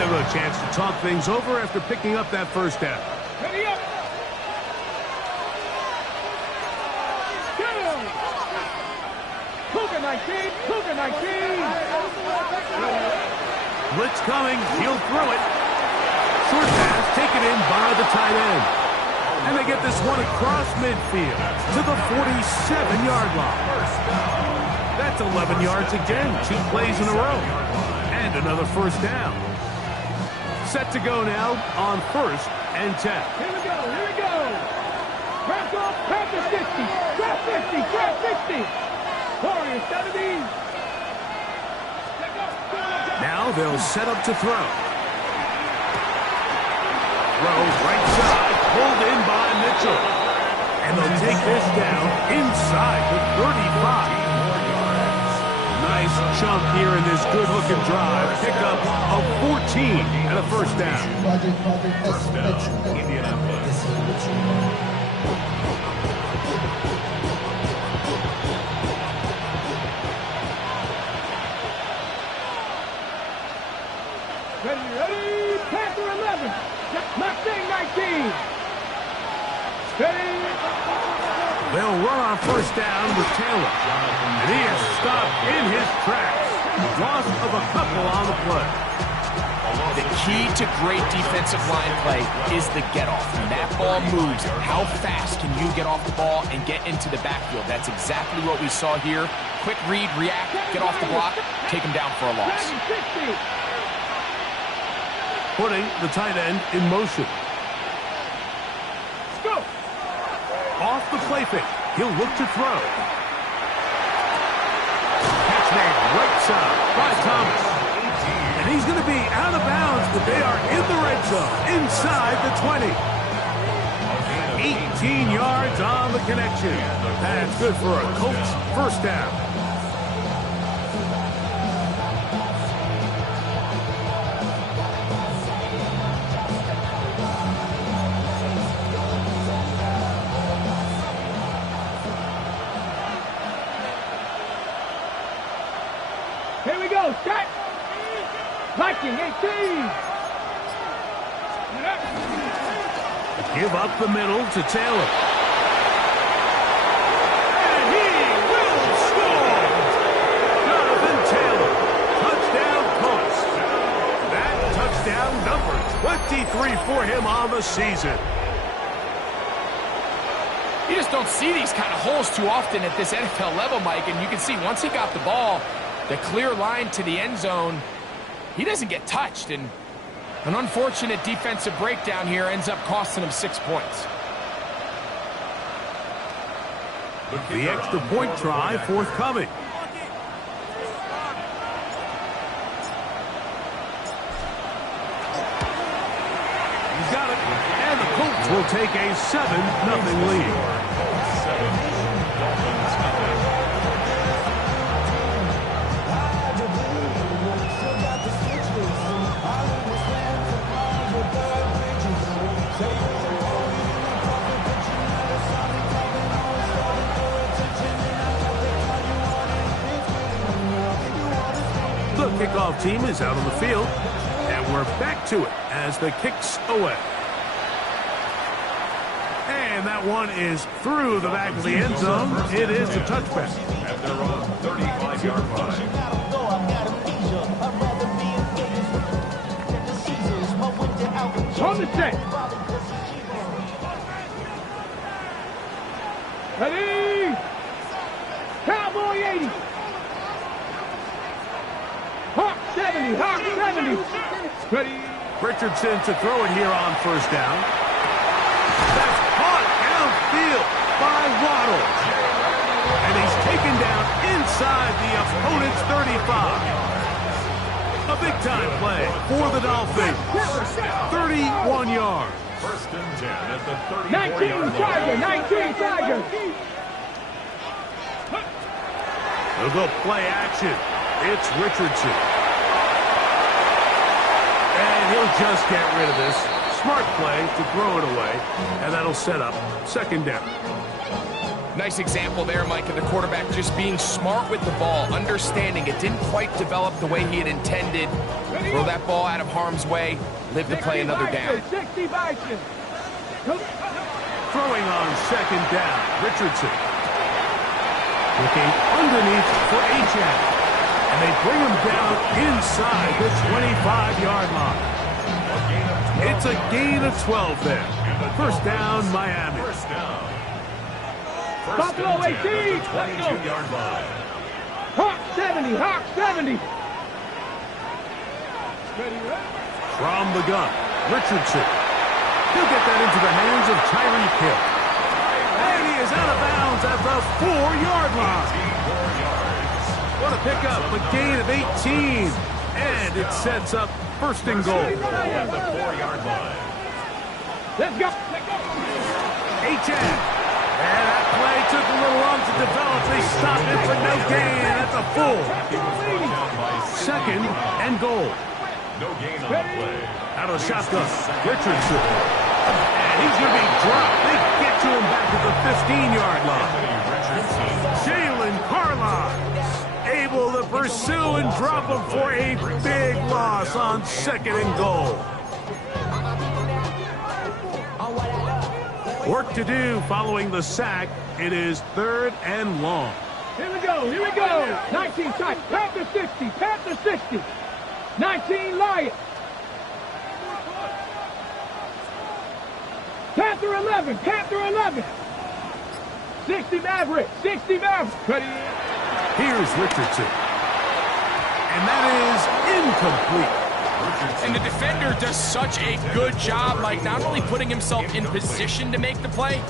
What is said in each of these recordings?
they'll have a chance to talk things over after picking up that first down. Ready up. Cougar 19, Cougar 19. Blitz coming, he'll throw it. Short pass taken in by the tight end. And they get this one across midfield to the 47-yard line. That's 11 yards again, 2 plays in a row. And another first down. Set to go now on 1st and 10. Here we go, here we go. Press off, Panthers 50, grab 50, grab 50. Warriors 70. Now they'll set up to throw. Throw right side, pulled in by Mitchell. And they'll take this down inside the 35. Nice chunk here in this good-looking drive. Pick up a 14 and a first down. First down, Indianapolis. Ready, Panther 11. Mustang 19. Steady. They'll run on first down with Taylor. And he is stopped in his tracks. Loss of a couple on the play. The key to great defensive line play is the get-off. When that ball moves, how fast can you get off the ball and get into the backfield? That's exactly what we saw here. Quick read, react, get off the block, take him down for a loss. Putting the tight end in motion. Let's go. Off the play fake. He'll look to throw. Catch made right side by Thomas. And he's going to be out of bounds, but they are in the red zone, inside the 20. 18 yards on the connection. That's good for a Colts first down. Here we go, set. Viking 18. Give up the middle to Taylor. And he will score! Jonathan Taylor, touchdown Colts. That touchdown number 23 for him on the season. You just don't see these kind of holes too often at this NFL level, Mike, and you can see once he got the ball, the clear line to the end zone, he doesn't get touched, and an unfortunate defensive breakdown here ends up costing him 6 points. The extra point try forthcoming. He's got it, and the Colts will take a 7-0 lead. The kickoff team is out on the field, and we're back to it as the kick's away. And that one is through the back of the end zone. It is a touchback. At their own 35-yard line. On the set. Ready. Cowboy 80. Hawk 70. Hawk 70. Ready. Richardson to throw it here on first down. That's caught downfield by Waddle. And he's taken down inside the opponent's 35. A big-time play for the Dolphins. 31 yards. First and 10 at the 19 34-yard Tiger. line. 19 Tiger. They'll go play action. It's Richardson. And he'll just get rid of this. Smart play to throw it away. And that'll set up second down. Nice example there, Mike, of the quarterback just being smart with the ball, understanding it didn't quite develop the way he had intended. Throw that ball out of harm's way, live to play another down. 60 Bison. Throwing on second down, Richardson. Looking underneath for Achane. And they bring him down inside the 25-yard line. It's a gain of 12 there. First down, Miami. First down. Buffalo 18. Let's go. 22-yard line. Hawk 70. Hawk 70. From the gun, Richardson. He'll get that into the hands of Tyreek Hill. And he is out of bounds at the 4-yard line. 4 yards. What a pickup, a gain of 18. And it sets up first and goal. At the 4-yard line. Let's go. Achane. And that play took a little long to develop. They stopped it for no gain at the full. Second and goal. No gain on the play. Out of the shotgun, Richardson. And he's going to be dropped. They get to him back at the 15-yard line. Jalen Carline able to pursue and drop him for a big loss on second and goal. Work to do following the sack. It is third and long. Here we go. Here we go. 19 tight. Panther 60. Panther 60. 19 Lions. Panther 11. Panther 11. 60 Maverick. 60 Maverick. Ready? Here's Richardson. And that is incomplete. And the defender does such a good job, like not only putting himself in position to make the play,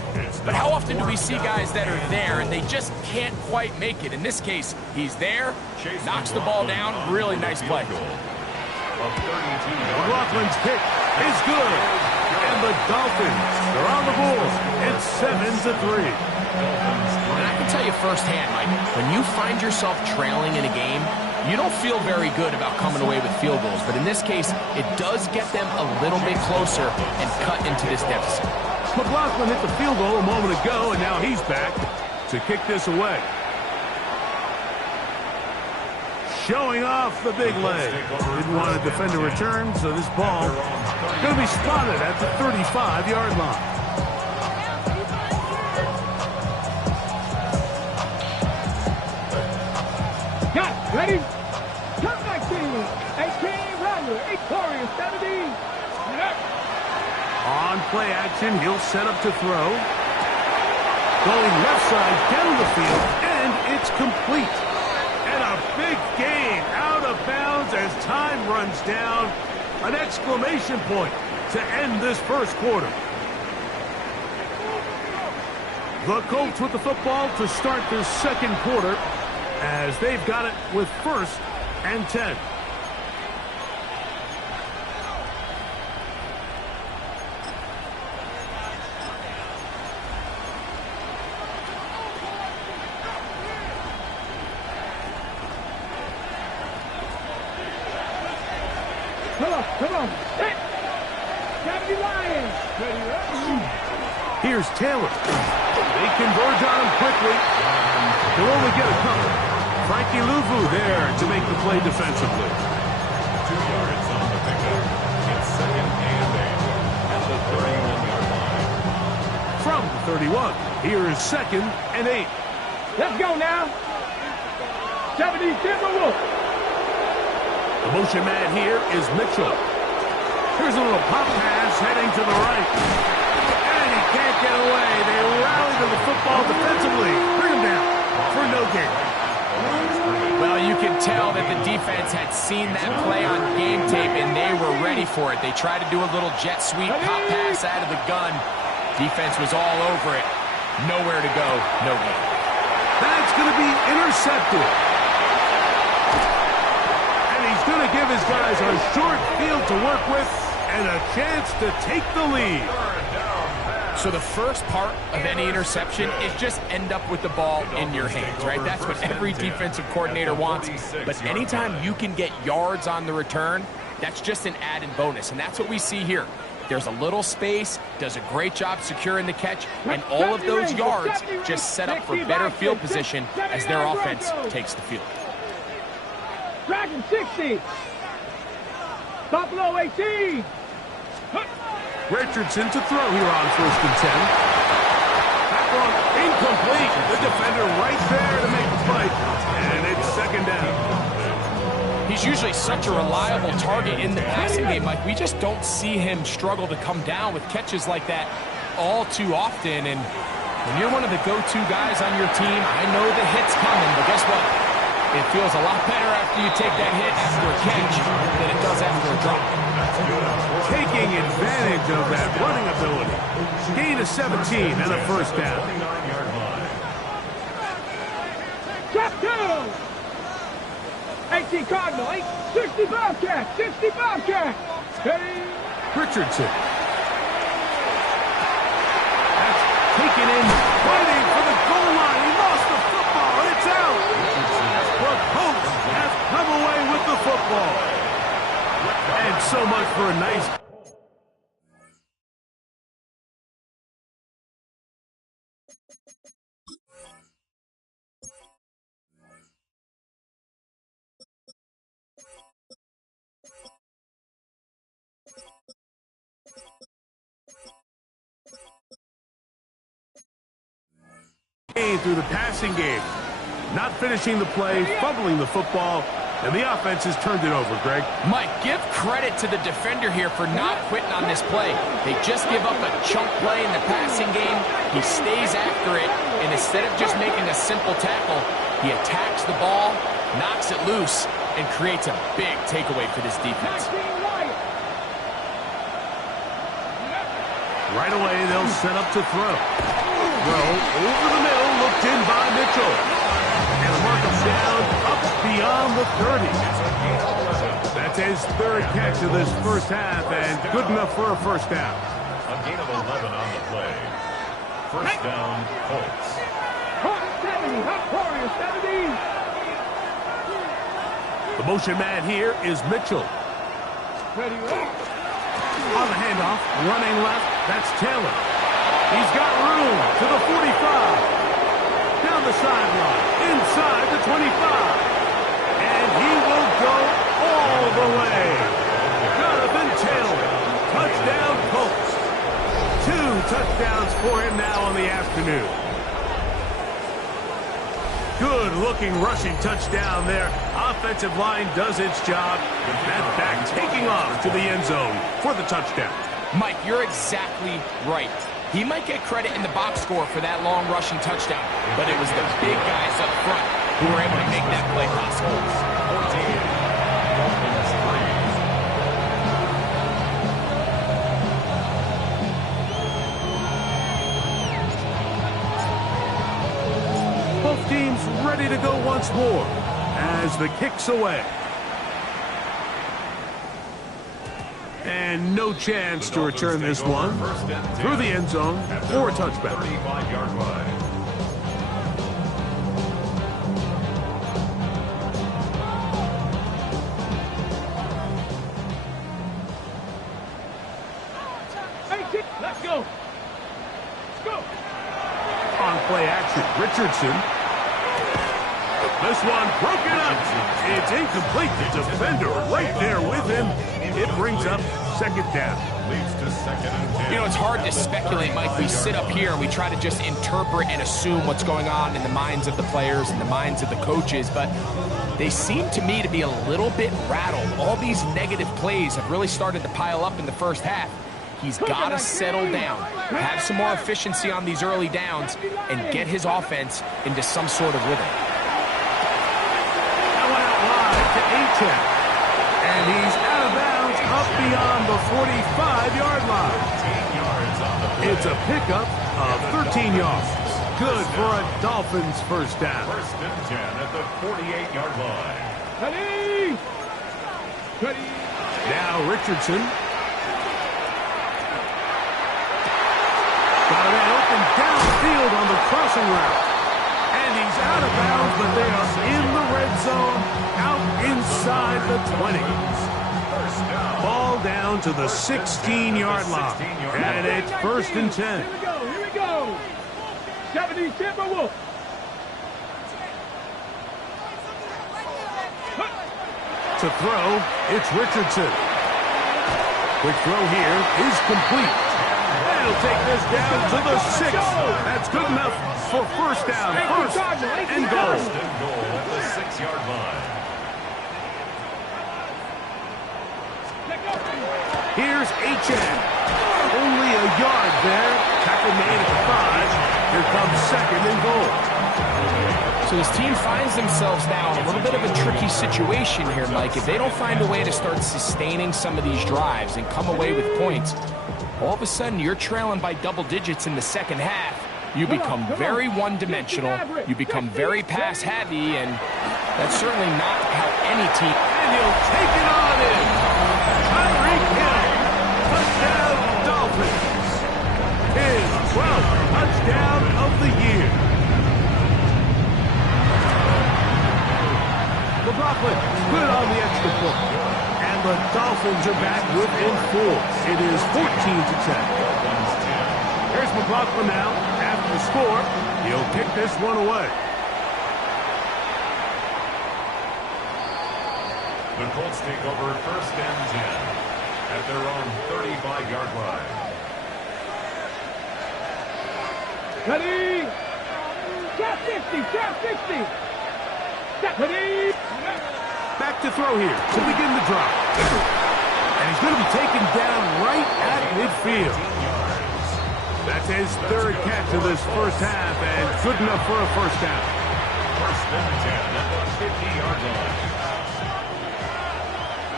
but how often do we see guys that are there and they just can't quite make it? In this case, he's there, knocks the ball down, really nice play. McLaughlin's kick is good. And the Dolphins, they're on the board. It's 7-3. And I can tell you firsthand, Mike, when you find yourself trailing in a game, you don't feel very good about coming away with field goals. But in this case, it does get them a little bit closer and cut into this deficit. McLaughlin hit the field goal a moment ago, and now he's back to kick this away. Showing off the big leg. Didn't want to defend a return, so this ball going to be spotted at the 35-yard line. Got it. Ready? Cut 19. 18 Rattler. 8 Warriors. 17. On play action, he'll set up to throw. Going left side down the field, and it's complete. And a big gain out of bounds as time runs down. An exclamation point to end this first quarter. The Colts with the football to start this second quarter as they've got it with first and 10. Come on. Hit. Gotta be Lions. Here's Taylor. They converge on him quickly. They'll only get a couple. Frankie Louvu there to make the play defensively. 2 yards on the pickup. It's second and 8 at the 31-yard line. From the 31, here is second and 8. Let's go now. 70 Timberwolves. The motion man here is Mitchell. Here's a little pop pass heading to the right. And he can't get away. They rally to the football defensively. Bring him down for no gain. Well, you can tell that the defense had seen that play on game tape, and they were ready for it. They tried to do a little jet sweep, pop pass out of the gun. Defense was all over it. Nowhere to go, no gain. That's going to be intercepted. And he's going to give his guys a short field to work with and a chance to take the lead. So the first part of any interception is just end up with the ball in your hands, right? That's what every defensive coordinator wants. But anytime you can get yards on the return, that's just an added bonus. And that's what we see here. There's a little space, does a great job securing the catch, and all of those yards just set up for better field position as their offense takes the field. Dragon 60. Buffalo 18. Richardson to throw here on 1st and 10. That one incomplete. The defender right there to make the play. And it's 2nd down. He's usually such a reliable target in the passing game. Like, we just don't see him struggle to come down with catches like that all too often. And when you're one of the go-to guys on your team, I know the hit's coming, but guess what? It feels a lot better after you take that hit after a catch than it does after a drop. Taking advantage of that running ability. Gain of 17 and a 1st down. Drop 2. 18 Cardinal, 60 Bobcat, 60 Bobcat. Ready? Richardson. That's taken in, fighting for the goal line. He lost the football. It's out. The Colts have come away with the football. And so much for a nice... through the passing game. Not finishing the play, fumbling the football, and the offense has turned it over, Greg. Mike, give credit to the defender here for not quitting on this play. They just give up a chunk play in the passing game. He stays after it, and instead of just making a simple tackle, he attacks the ball, knocks it loose, and creates a big takeaway for this defense. Right away, they'll set up to throw. Throw over the middle, looked in by Mitchell. And mark him down up beyond the 30. That's his 3rd catch of this 1st half, and good enough for a 1st down. A gain of 11 on the play. 1st down, Colts. 70, Hot Warriors, 70. The motion man here is Mitchell. Ready, On the handoff, running left, that's Taylor. He's got room to the 45. Down the sideline, inside the 25. And he will go all the way. Jonathan Taylor, touchdown Colts. 2 touchdowns for him now on the afternoon. Good-looking rushing touchdown there. Offensive line does its job. That back taking off to the end zone for the touchdown. Mike, you're exactly right. He might get credit in the box score for that long rushing touchdown, but it was the big guys up front who were able to make that play possible. 14. Dolphins 3. Both teams ready to go once more as the kick's away. And no chance to return this one through the end zone for a touchback. 35-yard line. Let's go. Let's go. On play action, Richardson. This one broken up. It's incomplete. The defender right there with him. It brings up 2nd down. Leads to 2nd and 10. You know, it's hard to speculate, Mike. We sit up here and we try to just interpret and assume what's going on in the minds of the players and the minds of the coaches, but they seem to me to be a little bit rattled. All these negative plays have really started to pile up in the 1st half. He's got to settle down, have some more efficiency on these early downs, and get his offense into some sort of rhythm. That went out wide to Achek. And he's out of bounds up beyond the 45-yard line. It's a pickup of 13 yards. Good for a Dolphins 1st down. 1st and 10 at the 48-yard line. Ready. Ready. Now Richardson. Got a man open downfield on the crossing route. And he's out of bounds, but they are in the red zone, out inside the 20. Ball down to the 16-yard line. And it's 1st and 10. Here we go. Here we go. 70 Timberwolves. To throw, it's Richardson. Quick throw here is complete. And he'll take this down to the 6. That's good enough for first down. First and goal. First and goal at the 6-yard line. Here's H.N. Only a yard there. Tackle made at the 5. Here comes second and goal. So this team finds themselves now in a little bit of a tricky situation here, Mike. If they don't find a way to start sustaining some of these drives and come away with points, all of a sudden you're trailing by double digits in the second half. You become very one-dimensional. You become very pass-heavy, and that's certainly not how any team... And he'll take it on in. Tyreek Hill. Touchdown, Dolphins. His 12th touchdown of the year. McLaughlin good on the extra point. And the Dolphins are back within 4. It is 14-10. Here's McLaughlin now. After the score, he'll kick this one away. The Colts take over first and 10 at their own 35-yard line. Ready? Trap 50, trap 50. Ready? Back to throw here to begin the drive. And he's going to be taken down right at midfield. That's his third catch of this first half, and good enough for a first down. First and 10 at the 50-yard line.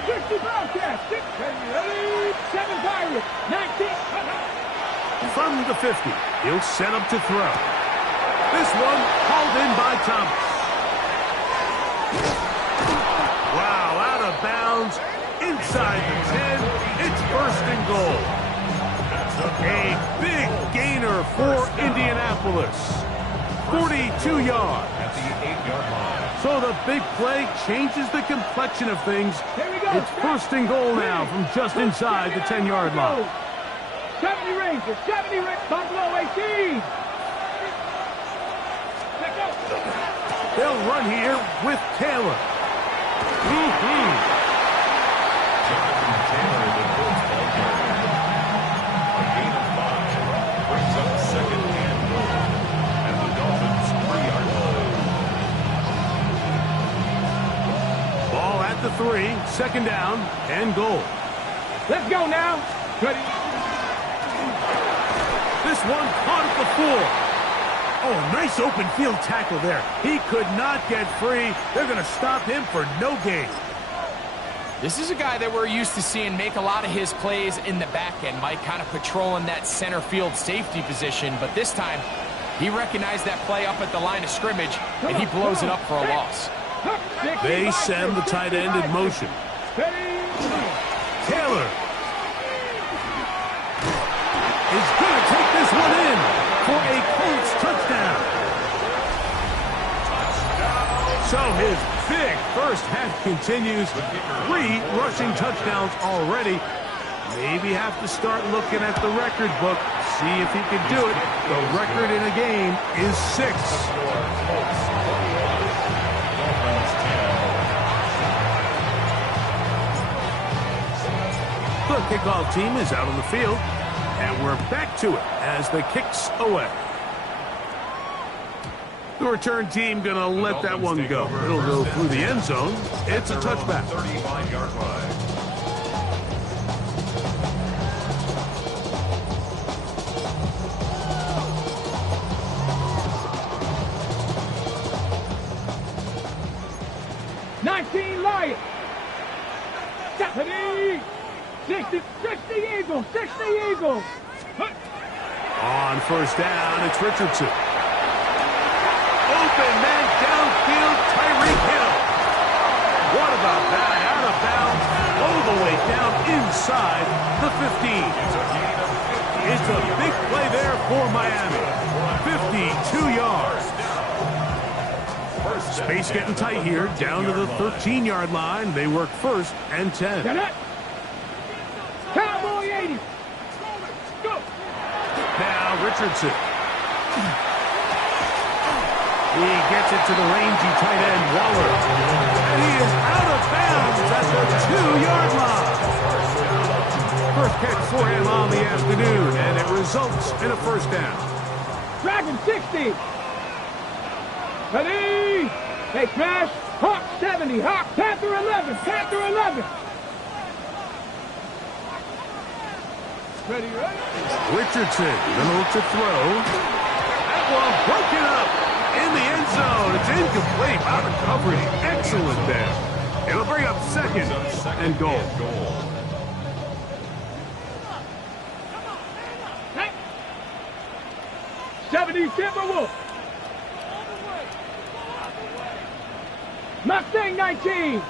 60 Bobcats, 6, ready? 7 Pirates, 19. From the 50, he'll set up to throw. This one hauled in by Thomas. Wow, out of bounds, inside the 10, it's first and goal. A big gainer for Indianapolis. 42 yards. At the 8-yard line. So the big play changes the complexion of things. Here we go. It's first and goal now from just inside the 10-yard line. 70 Rangers, 70 Rangers, Buffalo 18. They'll run here with Taylor. Jonathan Taylor, the Colts ball carrier. A gain of 5 brings up second and goal at the Dolphins' 3-yard line. Ball at the 3, second down and goal. Let's go now. Ready? This one caught at the 4. Oh, nice open field tackle there. He could not get free. They're going to stop him for no gain. This is a guy that we're used to seeing make a lot of his plays in the back end, Mike, kind of patrolling that center field safety position. But this time, he recognized that play up at the line of scrimmage, and he blows it up for a loss. They send the tight end in motion. Taylor is going to take this one in for a Colts touchdown. So his big first half continues. 3 rushing touchdowns already. Maybe have to start looking at the record book. See if he can do it. The record in a game is 6. The kickoff team is out on the field. And we're back to it as the kick's away. The return team going to let that one go. It'll go through the end zone. It's a touchback. 35-yard line. Lions. 60 Eagles, 60 Eagles. On first down, it's Richardson. Open man downfield, Tyreek Hill. What about that? Out of bounds, all the way down inside the 15. It's a big play there for Miami. 52 yards. Space getting tight here, down to the 13-yard line. They work first and 10. Cowboy 80. Go. Now Richardson. He gets it to the rangy tight end, Waller. And he is out of bounds at the 2-yard line. first catch for him on the afternoon, and it results in a first down. Dragon 60. Ready? Hey, smash. Hawk 70. Hawk. Panther 11. Panther 11. Ready, ready? Richardson gonna look to throw. That ball broken up in the end zone. It's incomplete. Wow, the coverage excellent there. It'll bring up second and goal. 70 Timberwolf. Mustang 19.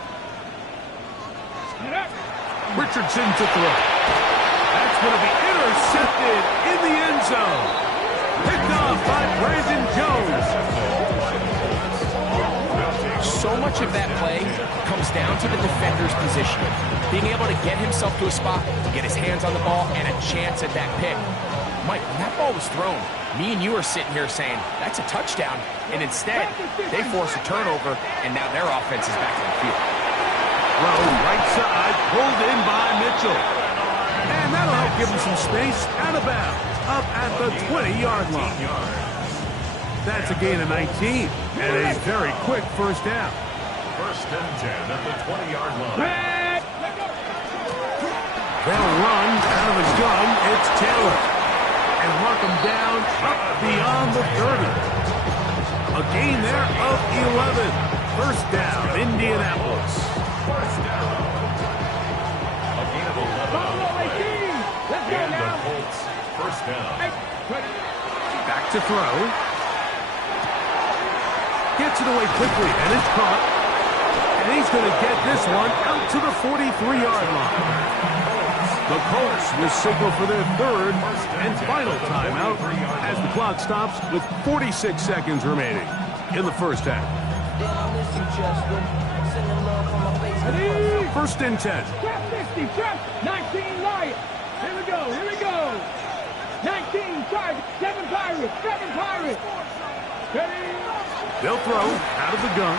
Richardson to throw. That's going to be intercepted in the end zone. Picked off by Brandon Jones. So much of that play comes down to the defender's position. Being able to get himself to a spot, to get his hands on the ball, and a chance at that pick. Mike, when that ball was thrown, me and you are sitting here saying, that's a touchdown. And instead, they force a turnover, and now their offense is back on the field. Throw right side, pulled in by Mitchell. And that'll help give him some space out of bounds, up at the 20-yard line. That's a gain of 19, and a very quick first down. First and 10 at the 20-yard line. They'll run out of the gun. It's Taylor. And mark him down up beyond the 30. A gain there of 11. First down, Indianapolis. First down. A gain of 11. Buffalo 18. Let's go And the now. Colts, first down. Back to throw. Gets it away quickly, and it's caught. And he's going to get this one out to the 43-yard line. The Colts will signal for their third and final timeout as the clock stops with 46 seconds remaining in the first half. First and 10. Trap 60. Trap 19 Lions. Here we go. Here we go. 19 Tigers. 7 Pirates. 7 Pirates. Ready? They'll throw out of the gun.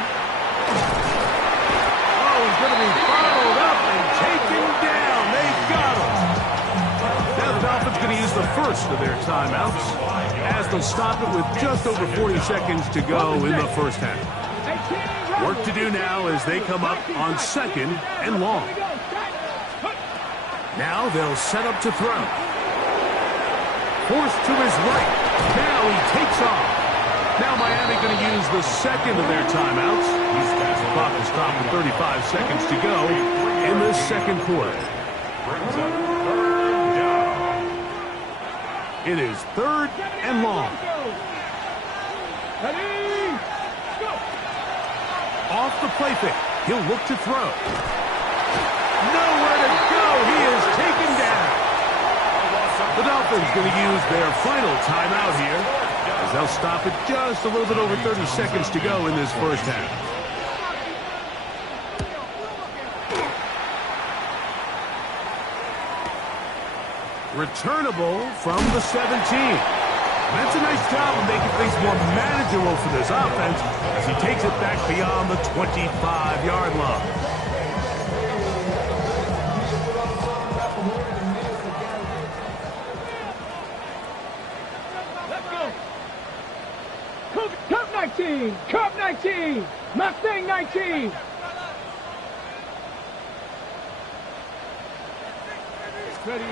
Oh, he's going to be followed up and taken down. They've got him. Now the Dolphins going to use the first of their timeouts as they'll stop it with just over 40 seconds to go in the first half. Work to do now as they come up on second and long. Now they'll set up to throw. Forced to his right. Now he takes off. Now Miami going to use the second of their timeouts. The clock is stopped with 35 seconds to go in the second quarter. It is third and long. Ready? Go. Off the play fake. He'll look to throw. Nowhere to go. He is taken down. The Dolphins going to use their final timeout here as they'll stop it just a little bit over 30 seconds to go in this first half. Returnable from the 17. That's a nice job of making things more manageable for this offense as he takes it back beyond the 25-yard line. Let's go. Cup 19. Cup 19. Mustang 19. Ready?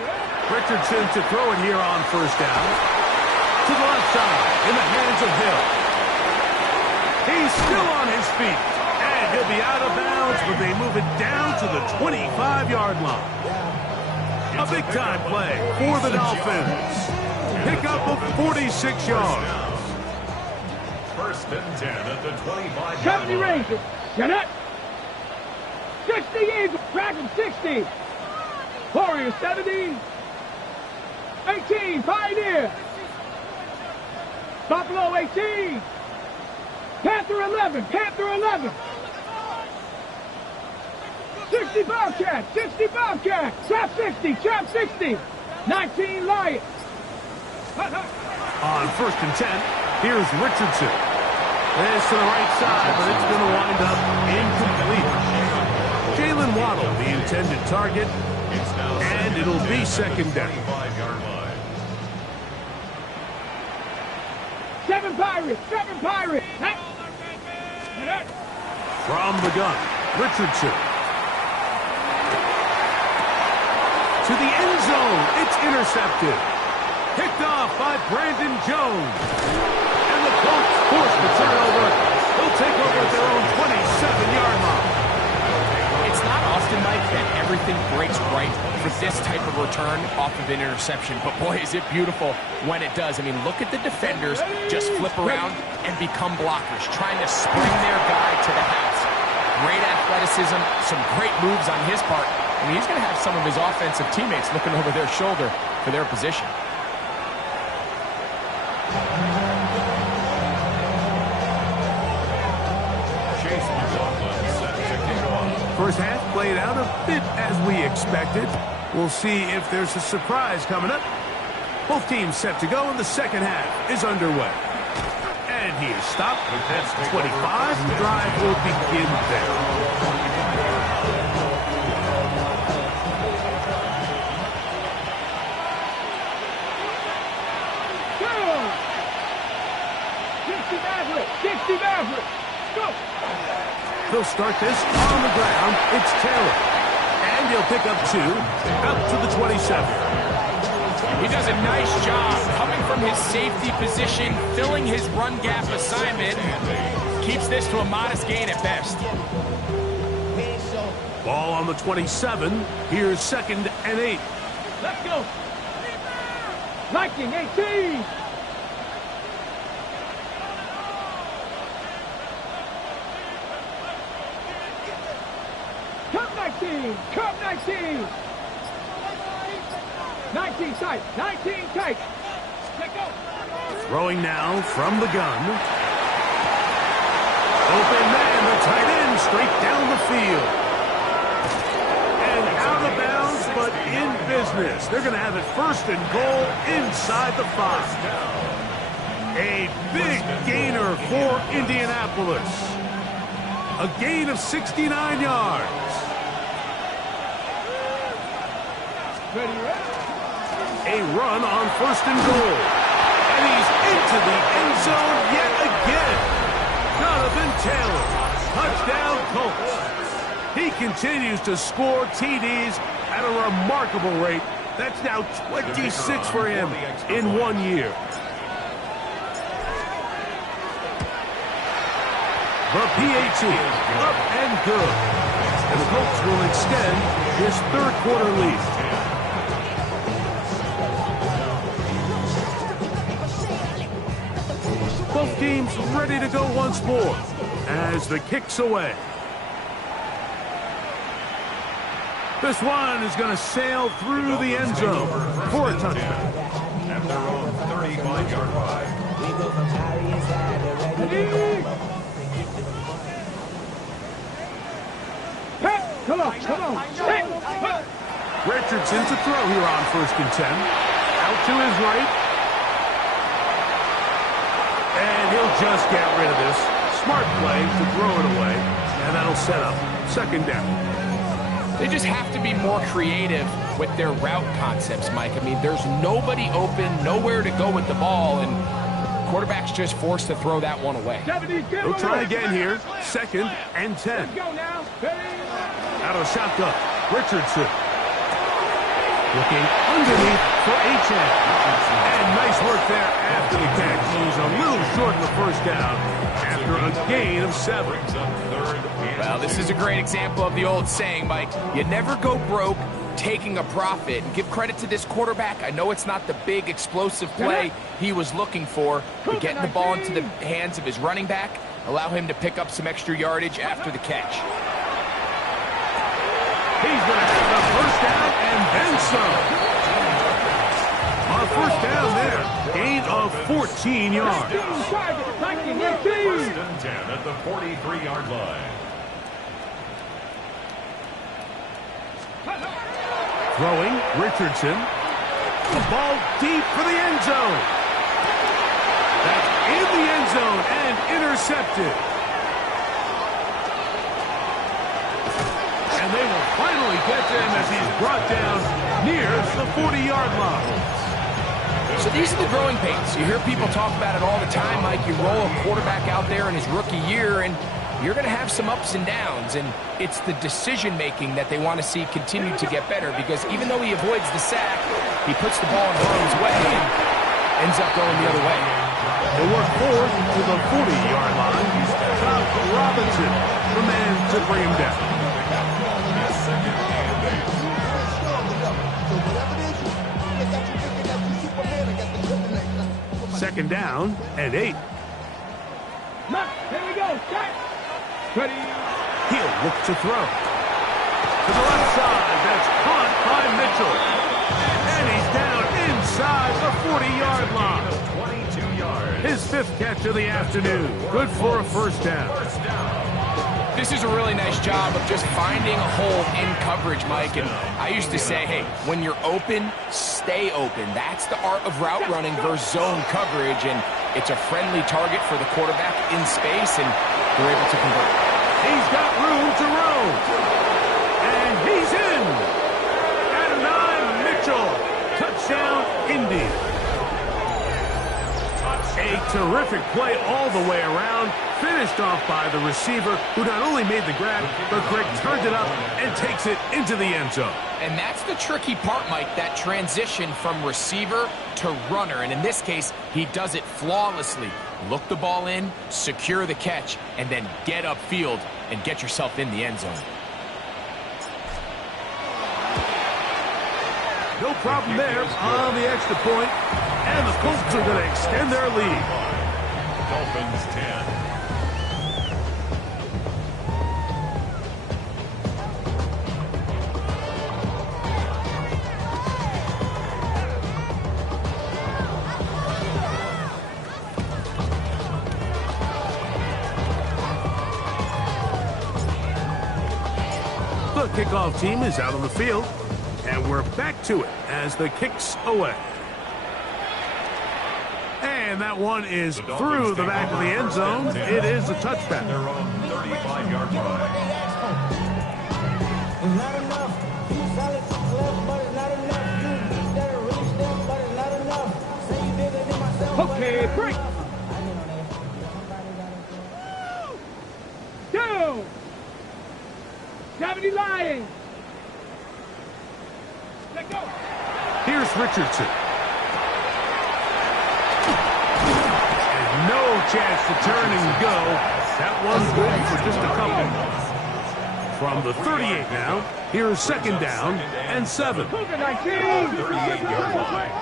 Richardson to throw it here on first down. To the left side, in the hands of Hill. He's still on his feet. And he'll be out of bounds, but they move it down to the 25-yard line. A big-time play for the Dolphins. Pick up of 46 yards. First and 10 at the 25-yard 70 line. Rangers. Get it. 60 Eagles. Dragon 60. Warriors 70. 18 Pioneer. Buffalo 18. Panther 11. Panther 11. 60 Bobcat. 60 Bobcat. Trap 60. Trap 60. 19 Lions. On first and 10, here's Richardson. This to the right side, but it's going to wind up incomplete. Jalen Waddle, the intended target, and And it'll be second down. 5-yard line. 7 Pirates, 7 Pirates. From the gun, Richardson. To the end zone, it's intercepted. Picked off by Brandon Jones. And the Colts force the turnover. They'll take over at their own 27-yard line. It's not often, Mike, that everything breaks right for this type of return off of an interception. But boy, is it beautiful when it does. I mean, look at the defenders just flip around and become blockers, trying to spring their guy to the house. Great athleticism, some great moves on his part. I mean, he's going to have some of his offensive teammates looking over their shoulder for their position. First half played out a bit as we expected. We'll see if there's a surprise coming up. Both teams set to go, and the second half is underway. And he is stopped at 25. The drive will begin there. Go! They'll start this on the ground. It's Taylor. And he'll pick up 2 out to the 27. He does a nice job coming from his safety position, filling his run gap assignment. Keeps this to a modest gain at best. Ball on the 27. Here's 2nd and 8. Let's go! Liking 18! Come 19! 19 tight! 19 tight! Let go! Throwing now from the gun. Open man, the tight end, straight down the field. And out of bounds, but in business. They're going to have it 1st and goal inside the 5. A big gainer for Indianapolis. A gain of 69 yards. Ready, ready. A run on 1st and goal. And he's into the end zone yet again. Jonathan Taylor. Touchdown Colts. He continues to score TDs at a remarkable rate. That's now 26 for him in 1 year. The PAT up and good. And the Colts will extend his 3rd quarter lead. Both teams ready to go once more as the kick's away. This one is going to sail through the end zone for a touchdown. At their own 35-yard line. Come on! Richardson to throw here on 1st and 10. Out to his right. And he'll just get rid of this. Smart play to throw it away. And that'll set up 2nd down. They just have to be more creative with their route concepts, Mike. I mean, there's nobody open, nowhere to go with the ball, and quarterback's just forced to throw that one away. They'll try again here. 2nd and 10. Let's go now. Out of shotgun. Richardson. Looking underneath for Achane. And nice work there after the catch. He's a little short in the 1st down after a gain of 7. Well, this is a great example of the old saying, Mike. You never go broke taking a profit. And give credit to this quarterback. I know it's not the big explosive play he was looking for, but getting the ball into the hands of his running back, allow him to pick up some extra yardage after the catch. He's going to have the 1st down and then some. On 1st down there, gain of 14 yards. 1st and 10 at the 43-yard line. Throwing, Richardson. The ball deep for the end zone. That's in the end zone and intercepted. And And they will finally get to him as he's brought down near the 40-yard line. So these are the growing pains. You hear people talk about it all the time, Mike. You roll a quarterback out there in his rookie year, and you're going to have some ups and downs, and it's the decision-making that they want to see continue to get better, because even though he avoids the sack, he puts the ball in harm's way and ends up going the other way. They work forward to the 40-yard line. Top Robinson, the man to bring him down. Second down and 8. Look, here we go. Set. Ready. He'll look to throw. To the left side, that's caught by Mitchell. And he's down inside the 40-yard line. 22 yards. His 5th catch of the afternoon. Good for a first down. This is a really nice job of just finding a hole in coverage, Mike. And I used to say, hey, when you're open, stay open. That's the art of route running versus zone coverage. And it's a friendly target for the quarterback in space, and they're able to convert. He's got room to roam. And he's in. At 9, Mitchell. Touchdown, Indy. A terrific play all the way around. Finished off by the receiver, who not only made the grab, but Greg turned it up and takes it into the end zone. And that's the tricky part, Mike, that transition from receiver to runner. And in this case, he does it flawlessly. Look the ball in, secure the catch, and then get upfield and get yourself in the end zone. No problem there on the extra point, and the Colts are going to extend their lead. Dolphins 10. The kickoff team is out on the field, and we're back to it as the kick's away. And that one is through the back of the end zone. It is a touchback. Their own 35-yard line. Not enough. You solid left, but it's not enough. You better reach them, but it's not enough. Say you did it in myself. Okay, break. 2. 70 Lions. Let go. Here's Richardson. And no chance to turn and go. That was good for just a couple. From the 38 now, here's second down and 7. Cougar 19. 38-yard line.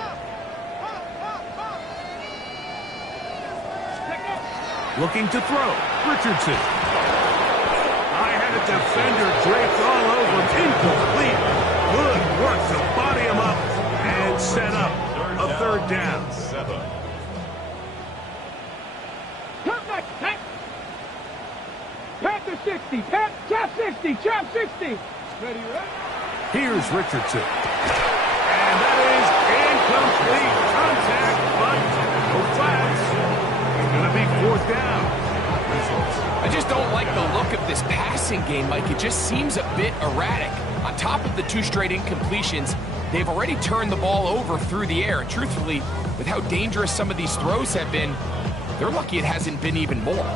Looking to throw. Richardson. I had a defender draped all over him. Incomplete. Good work to body him up and set up a third down. 7. Come back. Back. Panther 60. Chap 60. Chap 60. Ready, right? Here's Richardson. And that is incomplete contact, but no flags. It's going to be 4th down. I just don't like the look of this passing game, Mike. It just seems a bit erratic. On top of the 2 straight incompletions, they've already turned the ball over through the air. Truthfully, with how dangerous some of these throws have been, they're lucky it hasn't been even more.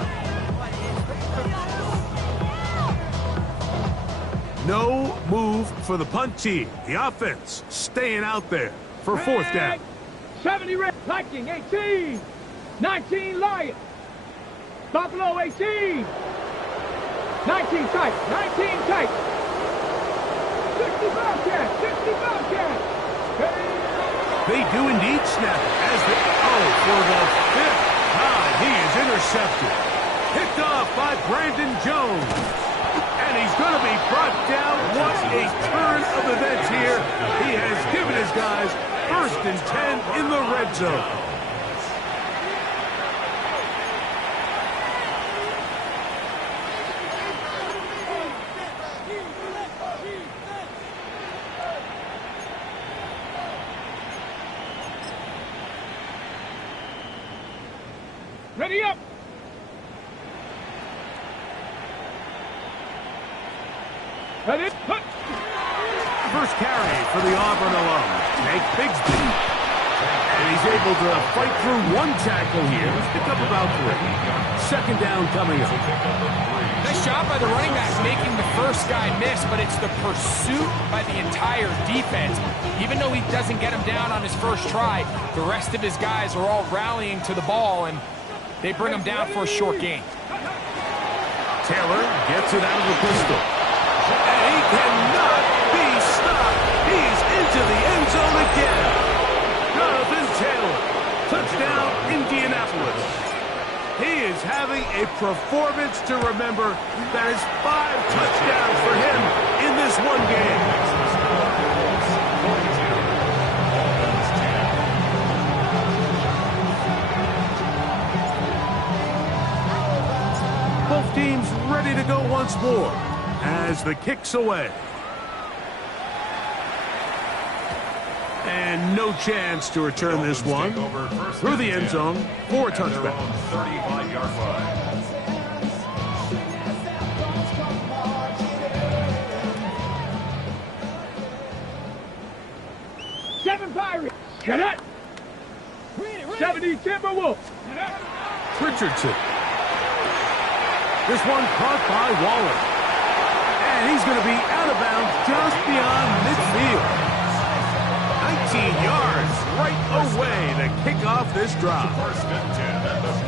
No move for the punt team. The offense staying out there for 4th down. 70 Red Viking 18. 19 Lions. Buffalo 18. 19 tight. 19 tight. 60 Bobcat. 60 Bobcat. They do indeed snap it as the for the 5th time. He is intercepted. Picked off by Brandon Jones. And he's going to be brought down. What a turn of events here. He has given his guys 1st and 10 in the red zone. Ready up. Ready? carry for the Auburn alum, Jake Bigsby. And he's able to fight through one tackle here. Pick up about 3. Second down coming up. Nice job by the running back making the first guy miss, but it's the pursuit by the entire defense. Even though he doesn't get him down on his first try, the rest of his guys are all rallying to the ball, and they bring him down for a short gain. Taylor gets it out of the pistol. And he cannot be stopped. He's into the end zone again. Jonathan Taylor. Touchdown, Indianapolis. He is having a performance to remember. That is 5 touchdowns for him in this one game. Both teams ready to go once more as the kick's away. And no chance to return this one through the end zone for a touchback. 35-yard line. Seven Pirates. Cadet. 70 Timberwolves. Richardson. This one caught by Waller. And he's going to be out of bounds just beyond midfield. 19 yards right away to kick off this drive.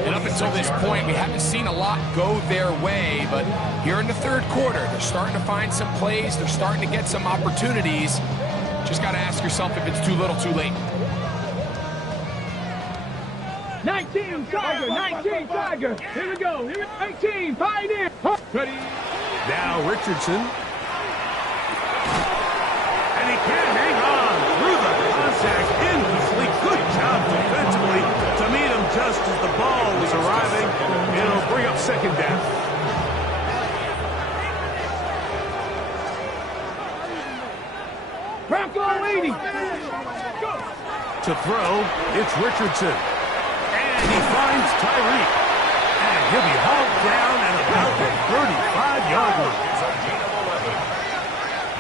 And up until this point, we haven't seen a lot go their way, but here in the third quarter, they're starting to find some plays. They're starting to get some opportunities. Just got to ask yourself if it's too little, too late. 19 Tiger, 19 Tiger. Here we go. 19 Pioneer. Ready. Now Richardson. And he can't hang on through the contact. Incomplete. Good job defensively to meet him just as the ball was arriving. It'll bring up second down. Bronco 80. To throw, it's Richardson. And he finds Tyreek. And he'll be hauled down at about the 35-yard line.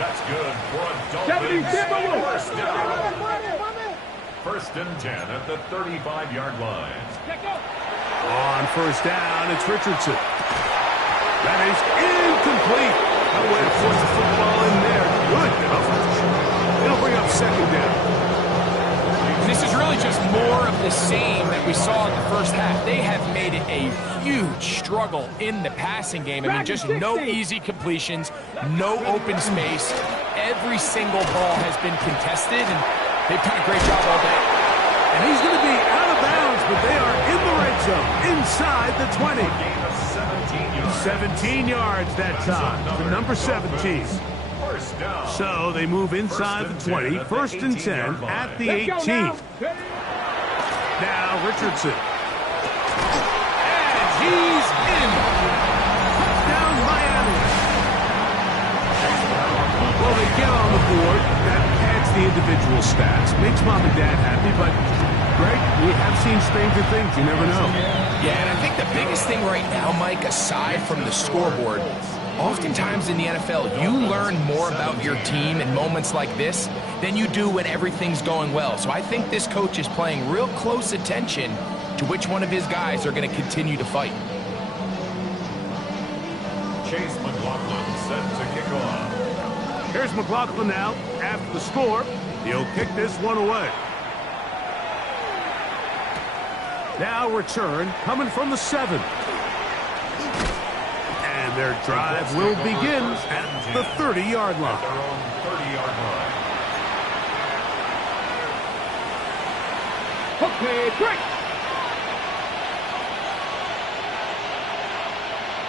That's good for a Dolphins. 70 Timberwolves. First and 10 at the 35-yard line. On first down, it's Richardson. That is incomplete. No way to force the football in there. Good coverage. It'll bring up second down. And this is really just more of the same that we saw in the first half. They have made it a huge struggle in the passing game. I mean, just no easy completions, no open space. Every single ball has been contested, and they've done a great job all day. And he's going to be out of bounds, but they are in the red zone, inside the 20. Gain of 17 yards. 17 yards that time for number 17. First down. So they move inside the 20, first and 10 at the 18. Now Richardson. And he's in. Touchdown Miami. Well, they get on the board. That adds the individual stats. Makes mom and dad happy, but Greg, we have seen stranger things. You never know. Yeah, and I think the biggest thing right now, Mike, aside from the scoreboard, oftentimes in the NFL, you learn more about your team in moments like this than you do when everything's going well. So I think this coach is paying real close attention to which one of his guys are going to continue to fight. Chase McLaughlin set to kick off. Here's McLaughlin now. After the score, he'll kick this one away. Now return coming from the 7. And their drive will begin at the 30-yard line. Their own 30-yard line. Okay, break.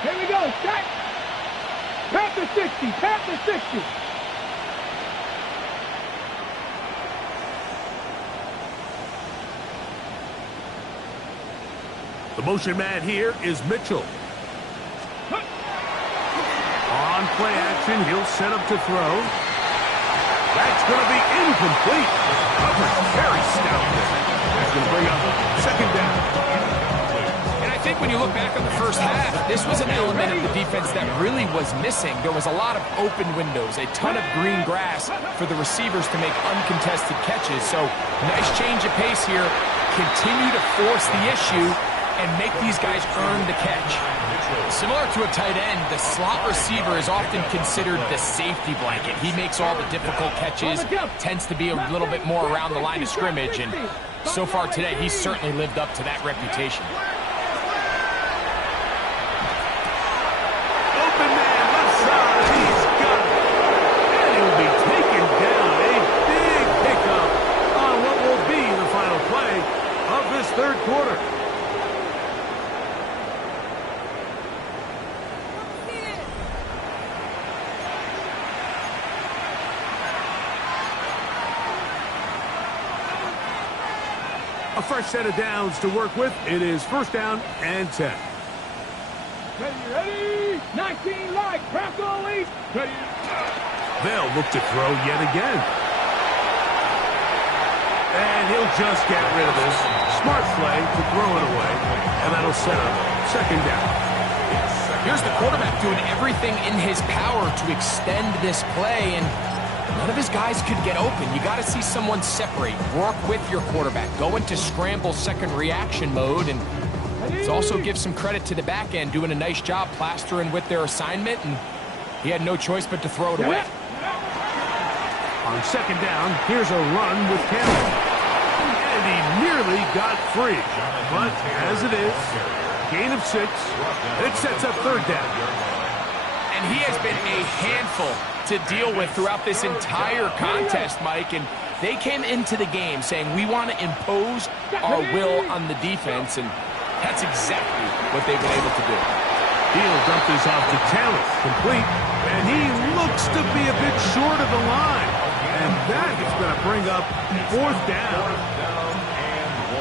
Here we go. Set. Panther 60. Panther 60. The motion man here is Mitchell. On play action, he'll set up to throw. That's going to be incomplete. Coverage very stout. That's going to bring up second down. And I think when you look back on the first half, this was an element of the defense that really was missing. There was a lot of open windows, a ton of green grass for the receivers to make uncontested catches. So nice change of pace here. Continue to force the issue and make these guys earn the catch. Similar to a tight end, the slot receiver is often considered the safety blanket. He makes all the difficult catches, tends to be a little bit more around the line of scrimmage, and so far today, he's certainly lived up to that reputation. Open man, left side, he's got it. And he'll be taken down. A big pickup on what will be the final play of this third quarter. A fresh set of downs to work with. It is first down and 10. Ready? 19 light. Crackle lead. Ready? They'll look to throw yet again. And he'll just get rid of this. Smart play to throw it away. And that'll set up second down. Here's the quarterback doing everything in his power to extend this play, and none of his guys could get open. You got to see someone separate, work with your quarterback, go into scramble second reaction mode, and let's also give some credit to the back end doing a nice job plastering with their assignment, and he had no choice but to throw it away. On second down, here's a run with Campbell. And he nearly got free. But as it is, gain of 6. It sets up third down. And he has been a handful to deal with throughout this entire contest, Mike, and they came into the game saying we want to impose our will on the defense, and that's exactly what they've been able to do. He'll dump this off to Taylor, complete, and he looks to be a bit short of the line, and that is going to bring up fourth down.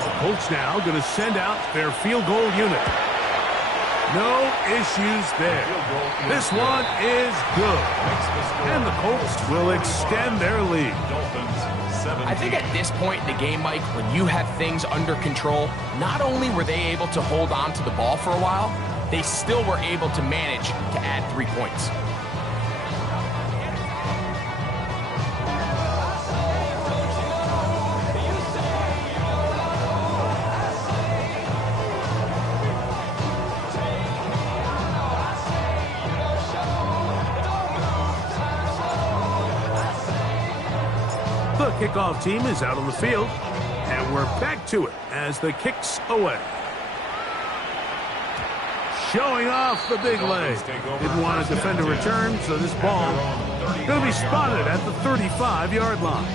The Colts now going to send out their field goal unit. No issues there. This one is good. And the Colts will extend their lead. I think at this point in the game, Mike, when you have things under control, not only were they able to hold on to the ball for a while, they still were able to manage to add 3 points. The kickoff team is out on the field, and we're back to it as the kick's away. Showing off the big leg. Didn't want to defend a return, so this ball going to be spotted at the 35-yard line.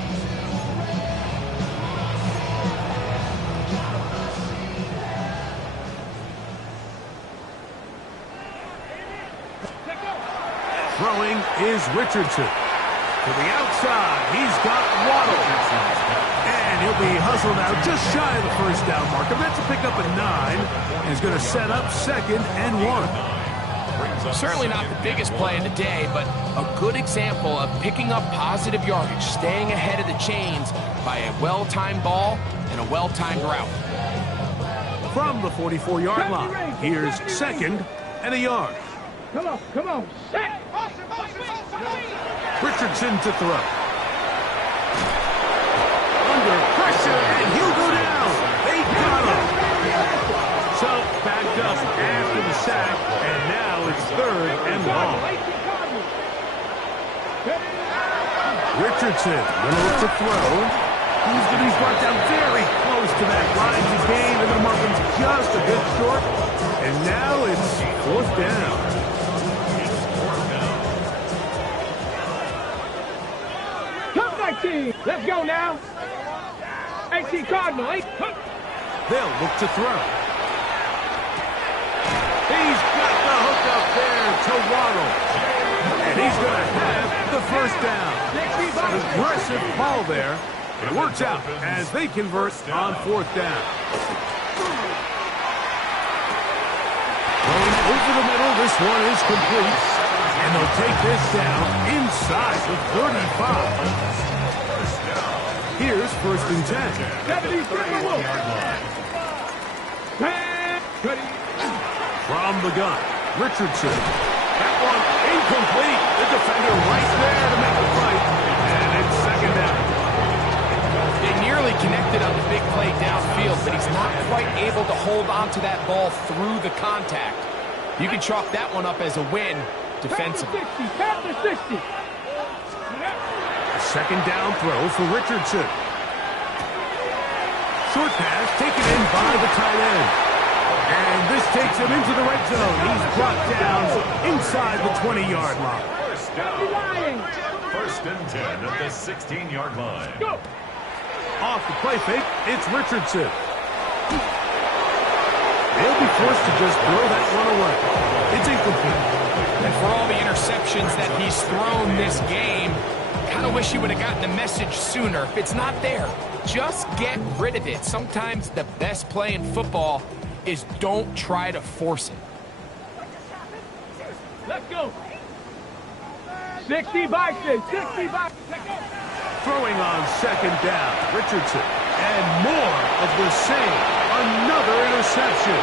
Throwing is Richardson. To the outside, he's got Waddle. And he'll be hustled out just shy of the first down marker. That's a pickup at 9. He's going to set up second and 1. Certainly not the biggest play of the day, but a good example of picking up positive yardage, staying ahead of the chains by a well-timed ball and a well-timed route. From the 44-yard line, here's second and a yard. Come on, set! Richardson to throw. Under pressure, and he'll go down. They got him. So, backed up after the sack, and now it's third and long. Richardson going to look to throw. He's going to be brought down very close to that line to gain. They're going to mark him just a bit short. And now it's fourth down. Let's go now. AC Cardinal. They'll look to throw. He's got the hook up there to Waddle. And he's going to have the first down. Aggressive call there. It works out as they convert on fourth down. Going over the middle, this one is complete. And they'll take this down inside the 35. Here's first and 10. 73. From the gun, Richardson. That one incomplete. The defender right there to make a fight. And it's second down. They nearly connected on the big play downfield, but he's not quite able to hold on to that ball through the contact. You can chalk that one up as a win defensively. Count to 60. Second down throw for Richardson. Short pass taken in by the tight end. And this takes him into the red zone. He's brought down inside the 20-yard line. First and 10 at the 16-yard line. Go. Off the play fake, it's Richardson. They'll be forced to just throw that one away. It's incomplete. And for all the interceptions that he's thrown this game, kind of wish he would have gotten the message sooner. If it's not there, just get rid of it. Sometimes the best play in football is don't try to force it. Let's go. 60 by 6. 60 by 6. Throwing on second down, Richardson. And more of the same. Another interception.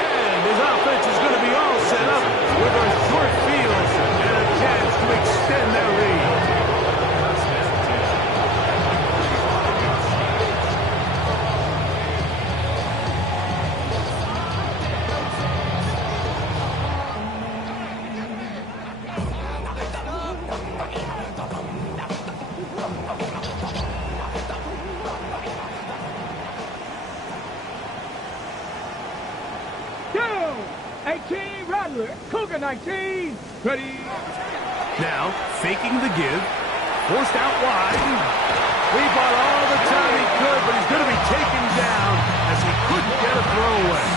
And his offense is going to be all set up with a short field and a chance to extend their lead. Cougar 19. Ready. Now, faking the give. Forced out wide. He bought all the time he could, but he's going to be taken down as he couldn't get a throw away.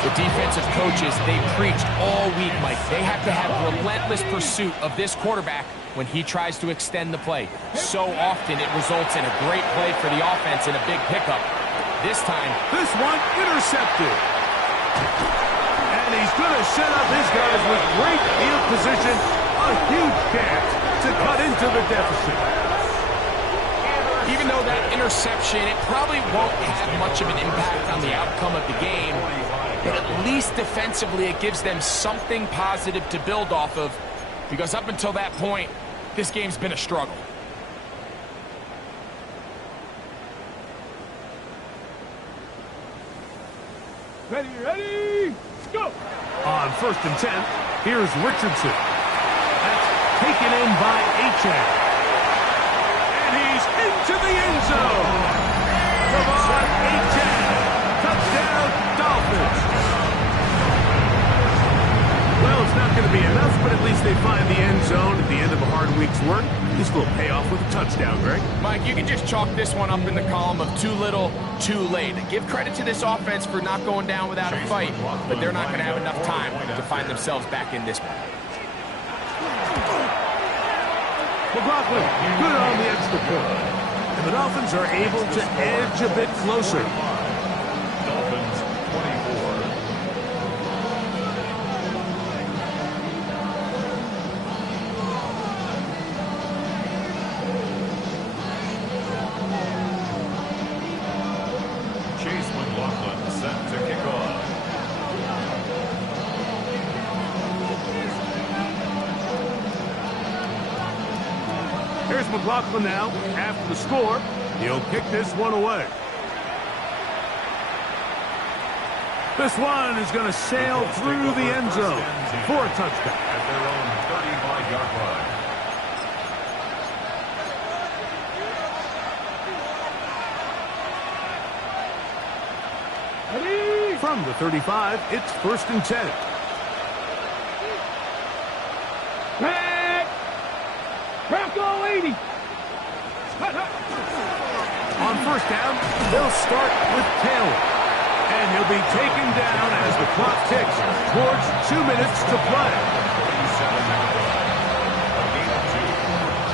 The defensive coaches, they preached all week, Mike. They have to have relentless pursuit of this quarterback when he tries to extend the play. So often it results in a great play for the offense and a big pickup. This time, this one intercepted. And he's going to set up his guys with great field position. A huge chance to cut into the deficit. Even though that interception, it probably won't have much of an impact on the outcome of the game, but at least defensively it gives them something positive to build off of, because up until that point, this game's been a struggle. Ready, go! On first and 10, here's Richardson. That's taken in by Achane. And he's into the end zone. Come on, Achane. Touchdown, Dolphins. Well, it's not going to be enough, but at least they find the end zone at the end of a hard week's work. This will pay off with a touchdown, Greg. Mike, you can just chalk this one up in the column of too little, too late. Give credit to this offense for not going down without a fight, but they're not going to have enough time to find themselves back in this one. McLaughlin, good on the extra point. And the Dolphins are able to edge a bit closer. Dolphins 24. Chase McLaughlin set to kick off. Here's McLaughlin now. After the score, he'll kick this one away. This one is going to sail through the end zone for a touchdown. At their own 35-yard line. Ready. From the 35, it's first and 10. Back. Bronco 80. On first down, they'll start with Taylor. And he'll be taken down as the clock ticks towards 2 minutes to play. 37 now. A gain of 2.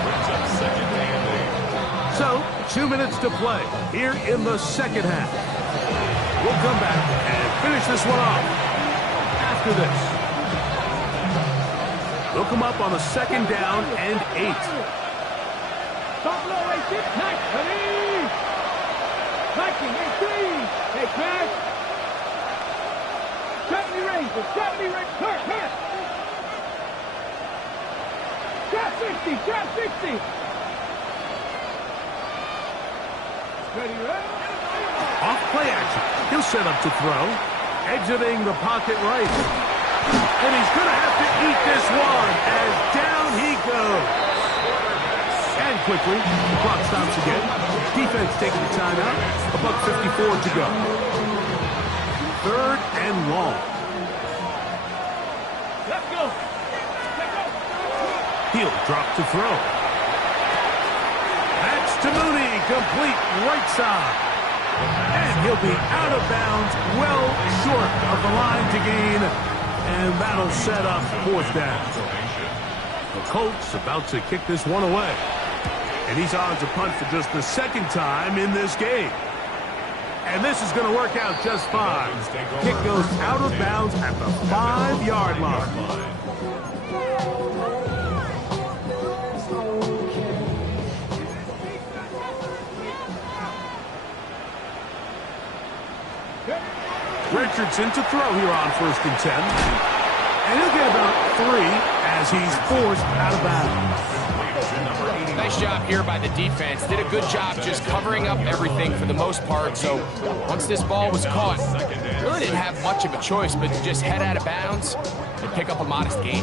Brings up second and 8. So, 2 minutes to play here in the second half. We'll come back and finish this one off after this. They'll come up on a second down and 8. Buffalo 18. Nice. Ready. Viking 18. Hey, crash. ready for 70 right third pass. Trap 60, trap 60. Ready, ready. Off play action. He'll set up to throw. Exiting the pocket right. And he's going to have to eat this one as down he goes. And quickly, the clock stops again. Defense taking the timeout. $1:54 to go. 3rd and long. Let's go. Let's go. He'll drop to throw. That's to Mooney. Complete right side. And he'll be out of bounds, well short of the line to gain. And that'll set up 4th down. The Colts about to kick this one away. And he's on to punt for just the 2nd time in this game. And this is going to work out just fine. Kick goes out of bounds at the 5-yard line. Richardson to throw here on 1st and 10. And he'll get about 3 as he's forced out of bounds. Nice job here by the defense. Did a good job just covering up everything for the most part. So once this ball was caught, really didn't have much of a choice but to just head out of bounds and pick up a modest gain.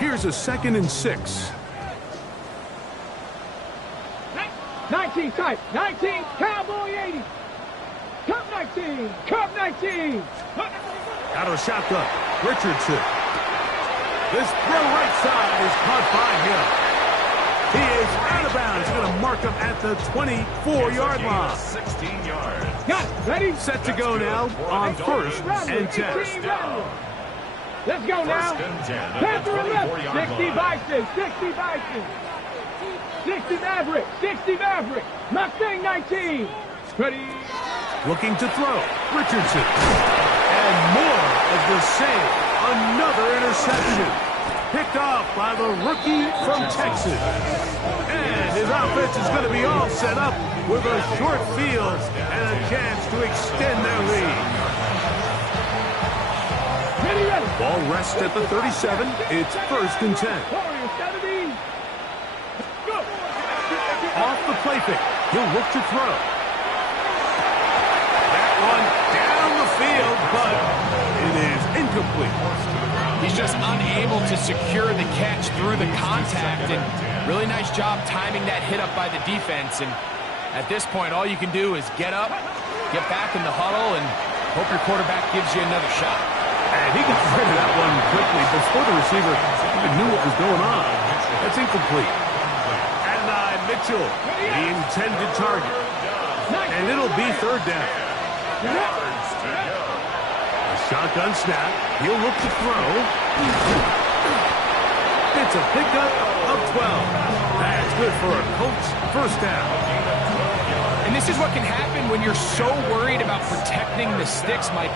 Here's a 2nd and 6. 19 type, 19, Cowboy 80. Cup 19, Cup 19. Out of shotgun, Richardson. This throw right side is caught by him. He is out of bounds. He's going to mark him at the 24-yard line. 16 yards. Got it, ready? Set to go now on 1st and 10. Let's go now. 1st and 10. Panther and left. 24-yard 60 line. Bison, 60 Bison. 60 Maverick, 60 Maverick. Mustang 19. Ready? Looking to throw, Richardson. And more of the same. Another interception. Picked off by the rookie from Texas. And his offense is going to be all set up with a short field and a chance to extend their lead. Ready, ready. Ball rests at the 37. It's 1st and 10. Warrior 70. Go. Off the play fake. He'll look to throw. That one down the field, but it is incomplete. He's just unable to secure the catch through the contact, and really nice job timing that hit up by the defense. And at this point, all you can do is get up, get back in the huddle, and hope your quarterback gives you another shot. And he got rid of that one quickly before the receiver even knew what was going on. That's incomplete. And Mitchell, the intended target. And it'll be 3rd down. A shotgun snap. He'll look to throw. It's a pickup of 12. That's good for a Colts 1st down. And this is what can happen when you're so worried about protecting the sticks, Mike.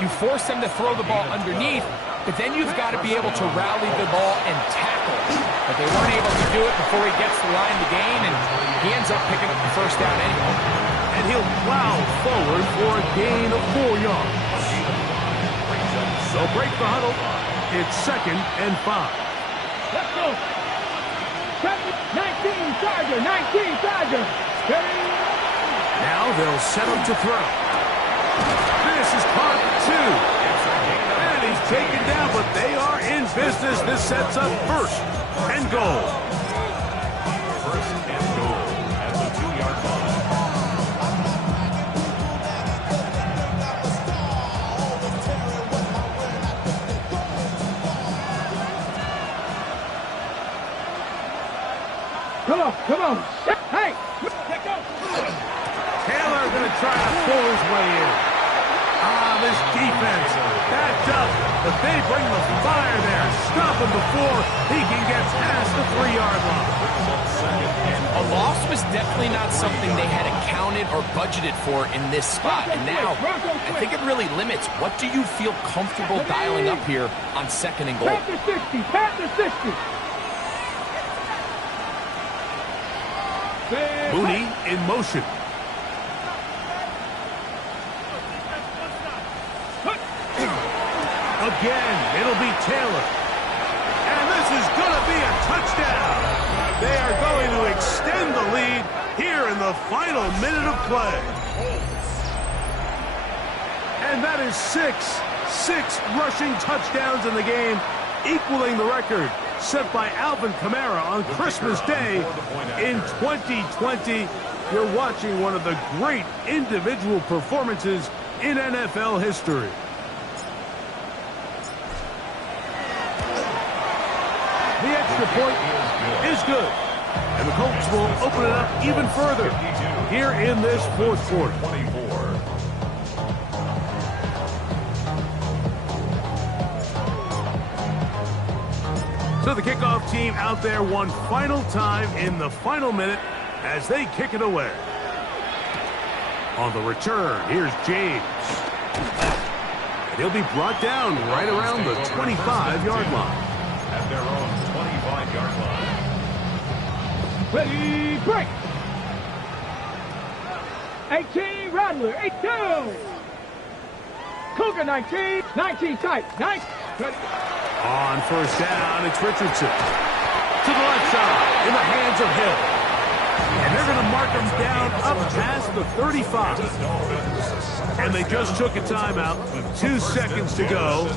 You force them to throw the ball underneath, but then you've got to be able to rally the ball and tackle. But they weren't able to do it before he gets the line to gain, and he ends up picking up the 1st down anyway. And he'll plow forward for a gain of 4 yards. So break the huddle. It's 2nd and 5. Let's go. 19 Charger, 19 Charger. Now they'll set him to throw. This is caught 2. And he's taken down, but they are in business. This sets up 1st and goal. 1st and goal at the 2-yard line. Come on, come on. Hey, let go. Taylor going to try to pull his way in. This defense backed up, but they bring the fire there. Stop him before he can get past the 3-yard line. A loss was definitely not something they had accounted or budgeted for in this spot. And now, I think it really limits what do you feel comfortable dialing up here on 2nd and goal. Panther 60, Panther 60. Mooney in motion. Again, it'll be Taylor. And this is going to be a touchdown. They are going to extend the lead here in the final minute of play. And that is six rushing touchdowns in the game, equaling the record set by Alvin Kamara on Christmas Day in 2020. You're watching one of the great individual performances in NFL history. The extra point is good. And the Colts will open it up even further here in this fourth quarter. So the kickoff team out there one final time in the final minute as they kick it away. On the return, here's James. And he'll be brought down right around the 25-yard line. At their own 25-yard line. Ready, break. 18, Rattler, 8-2. Cougar, 19, 19 tight, nice. Ready. On first down, it's Richardson. To the left side, in the hands of Hill. And they're going to mark him down up past the 35. And they just took a timeout with 2 seconds to go.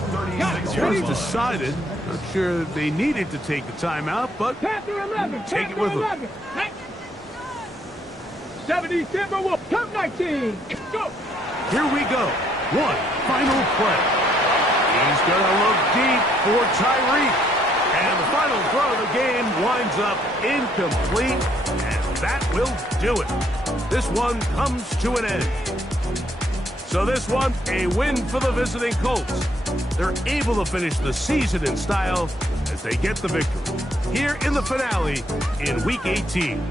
It was decided. Not sure that they needed to take the timeout, but take it with them. 70 Timberwolves, top 19. Go. Here we go. One final play. He's going to look deep for Tyreek. And the final throw of the game winds up incomplete. And that will do it. This one comes to an end. So this one, a win for the visiting Colts. They're able to finish the season in style as they get the victory here in the finale in Week 18.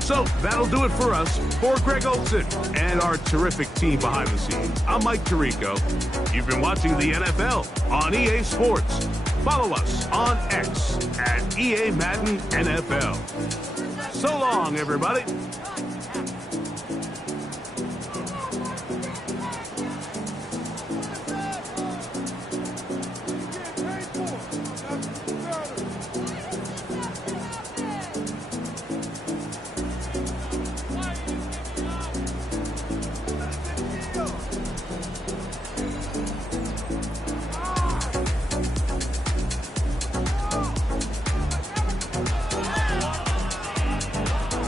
So that'll do it for us. For Greg Olson and our terrific team behind the scenes, I'm Mike Tirico. You've been watching the NFL on EA Sports. Follow us on X at EA Madden NFL. So long, everybody.